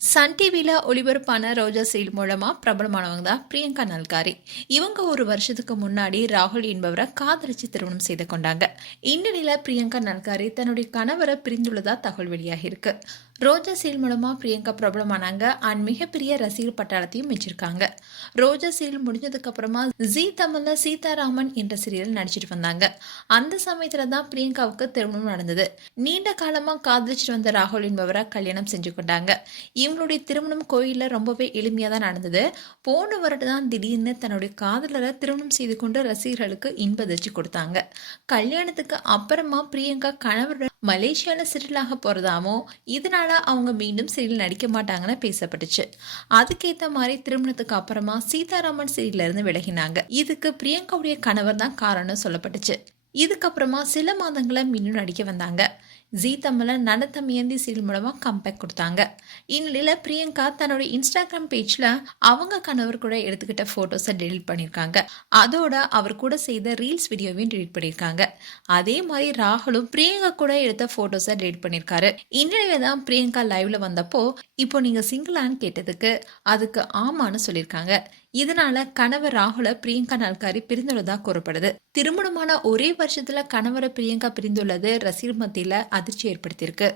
Sun டிவியில் ஒளிபரப்பான ரோஜா seal மூலமாக பிரபலமானவங்க தான் பிரியங்கா நல்காரி. இவங்க ஒரு வருஷத்துக்கு முன்னாடி ராகுல் என்பவரை காதலிச்சு திருமணம் செய்து கொண்டாங்க. இந்நிலையில் பிரியங்கா நல்காரி தன்னுடைய கணவரை பிரிந்துள்ளதா தகவல் வெளியாகி இருக்கு ரோஜா சீல் மூலமாக பிரியங்கா பிரபலமானாங்க அண்ட் மிகப்பெரிய ரசிகர் பட்டாளத்தையும் வச்சிருக்காங்க. ரோஜா சீல் முடிஞ்சதுக்கப்புறமா ஜி தமிழில் சீதாராமன் என்ற சீரியல் நடிச்சிட்டு வந்தாங்க. அந்த சமயத்தில் தான் பிரியங்காவுக்கு திருமணம் நடந்தது. நீண்ட காலமாக காதலிச்சிட்டு வந்த ராகுல் என்பவரை கல்யாணம் செஞ்சு கொண்டாங்க. இவங்களுடைய திருமணம் கோயிலில் ரொம்பவே எளிமையாக தான் நடந்தது. போன வருடம் தான் திடீர்னு தன்னுடைய காதலரை திருமணம் செய்து கொண்டு ரசிகர்களுக்கு இன்பதிச்சு கொடுத்தாங்க. கல்யாணத்துக்கு அப்புறமா பிரியங்கா கணவருடன் மலேசியாவில் செட்டில் போகிறதாமோ இதனால் ஆனால் அவங்க மீண்டும் சீரியல் நடிக்க மாட்டாங்கன்னு பேசப்பட்டுச்சு. அதுக்கேற்ற மாதிரி திருமணத்துக்கு அப்புறமா சீதாராமன் சீரியல்ல இருந்து விலகினாங்க. இதுக்கு பிரியங்காவுடைய கணவர் தான் காரணம் சொல்லப்பட்டுச்சு. இதுக்கப்புறமா சில மாதங்களை மீண்டும் நடிக்க வந்தாங்க. ஜீ தமிழ நடத்தமியந்தி சீரியல் மூலமாக கம்பேக் கொடுத்தாங்க. இந்நிலையில் பிரியங்கா தன்னோட இன்ஸ்டாகிராம் பேஜில் அவங்க கணவர் கூட எடுத்துக்கிட்ட ஃபோட்டோஸை டெலிட் பண்ணியிருக்காங்க அதோட அவர் கூட செய்த ரீல்ஸ் வீடியோவையும் டெலிட் பண்ணியிருக்காங்க அதே மாதிரி ராகுலும் பிரியங்கா கூட எடுத்த ஃபோட்டோஸை டெலிட் பண்ணியிருக்காரு இந்நிலையில தான் பிரியங்கா லைவ்ல வந்தப்போ இப்போ நீங்கள் சிங்கிளான்னு கேட்டதுக்கு அதுக்கு ஆமான்னு சொல்லியிருக்காங்க இதனால கணவர் ராகுல பிரியங்கா நால்காரி பிரிந்துள்ளதாக கூறப்படுது. திருமணமான ஒரே வருஷத்துல கணவரை பிரியங்கா பிரிந்துள்ளது ரசிகர் மத்தியில அதிர்ச்சி ஏற்படுத்தியிருக்கு.